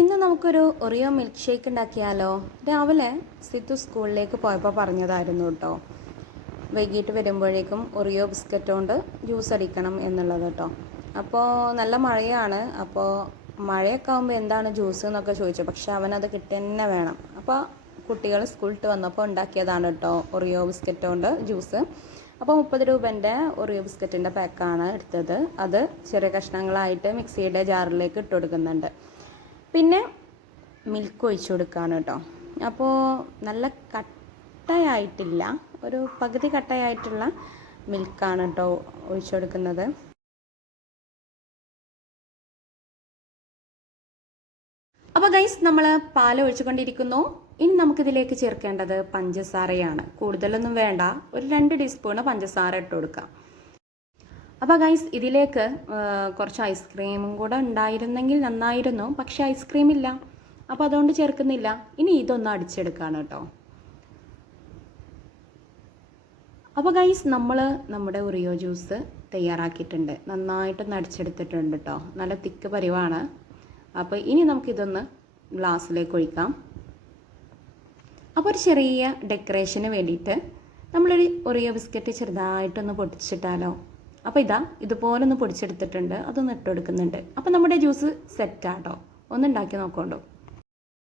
ഇന്ന് നമുക്കൊരു Oreo milk shake ഉണ്ടാക്കിയാലോ? രാവിലെ സിത്തു സ്കൂളിലേക്ക് പോയപ്പോൾ പറഞ്ഞതായിരുന്നു കേട്ടോ. വൈകിട്ട് വരുമ്പോഴേക്കും ഒറിയോ ബിസ്ക്കറ്റ് കൊണ്ട് ജ്യൂസ് അടിക്കണം എന്നുള്ളത് കേട്ടോ. അപ്പോൾ നല്ല മഴയാണ്. അപ്പോൾ മഴയൊക്കെ ആകുമ്പോൾ എന്താണ് ജ്യൂസ് എന്നൊക്കെ ചോദിച്ചു. പക്ഷെ അവനത് കിട്ടി തന്നെ വേണം. അപ്പോൾ കുട്ടികൾ സ്കൂളിൽ വന്നപ്പോൾ ഉണ്ടാക്കിയതാണ് കേട്ടോ ഒറിയോ ബിസ്ക്കറ്റ് കൊണ്ട് ജ്യൂസ്. അപ്പോൾ 30 രൂപേൻ്റെ ഒറിയോ ബിസ്ക്കറ്റിൻ്റെ പാക്കാണ് എടുത്തത്. അത് ചെറിയ കഷ്ണങ്ങളായിട്ട് മിക്സിയുടെ ജാറിലേക്ക് ഇട്ട് കൊടുക്കുന്നുണ്ട്. പിന്നെ മിൽക്ക് ഒഴിച്ചു കൊടുക്കുകയാണ് കേട്ടോ. അപ്പോൾ നല്ല കട്ടയായിട്ടില്ല, ഒരു പകുതി കട്ടയായിട്ടുള്ള മിൽക്കാണ് കേട്ടോ ഒഴിച്ചു കൊടുക്കുന്നത്. അപ്പോൾ ഗൈസ്, നമ്മൾ പാൽ ഒഴിച്ചുകൊണ്ടിരിക്കുന്നു. ഇനി നമുക്കിതിലേക്ക് ചേർക്കേണ്ടത് പഞ്ചസാരയാണ്. കൂടുതലൊന്നും വേണ്ട, ഒരു 2 ടീസ്പൂണ് പഞ്ചസാര ഇട്ട് കൊടുക്കാം. അപ്പോൾ ഗൈസ്, ഇതിലേക്ക് കുറച്ച് ഐസ്ക്രീമും കൂടെ ഉണ്ടായിരുന്നെങ്കിൽ നന്നായിരുന്നു. പക്ഷേ ഐസ്ക്രീം ഇല്ല, അപ്പോൾ അതുകൊണ്ട് ചേർക്കുന്നില്ല. ഇനി ഇതൊന്ന് അടിച്ചെടുക്കുകയാണ് കേട്ടോ. അപ്പോൾ ഗൈസ്, നമ്മുടെ ഒറിയോ ജ്യൂസ് തയ്യാറാക്കിയിട്ടുണ്ട്. നന്നായിട്ടൊന്ന് അടിച്ചെടുത്തിട്ടുണ്ട് കേട്ടോ. നല്ല തിക്ക് പരിവാണ്. അപ്പോൾ ഇനി നമുക്കിതൊന്ന് ഗ്ലാസ്സിലേക്ക് ഒഴിക്കാം. അപ്പോൾ ഒരു ചെറിയ ഡെക്കറേഷന് വേണ്ടിയിട്ട് നമ്മളൊരു ഒറിയോ ബിസ്ക്കറ്റ് ചെറുതായിട്ടൊന്ന് പൊട്ടിച്ചിട്ടാലോ? അപ്പോൾ ഇതുപോലെ ഒന്ന് പൊടിച്ചെടുത്തിട്ടുണ്ട്, അതൊന്ന് ഇട്ട് കൊടുക്കുന്നുണ്ട്. അപ്പോൾ നമ്മുടെ ജ്യൂസ് സെറ്റാട്ടോ. ഒന്ന് ഉണ്ടാക്കി നോക്കോണ്ടോ.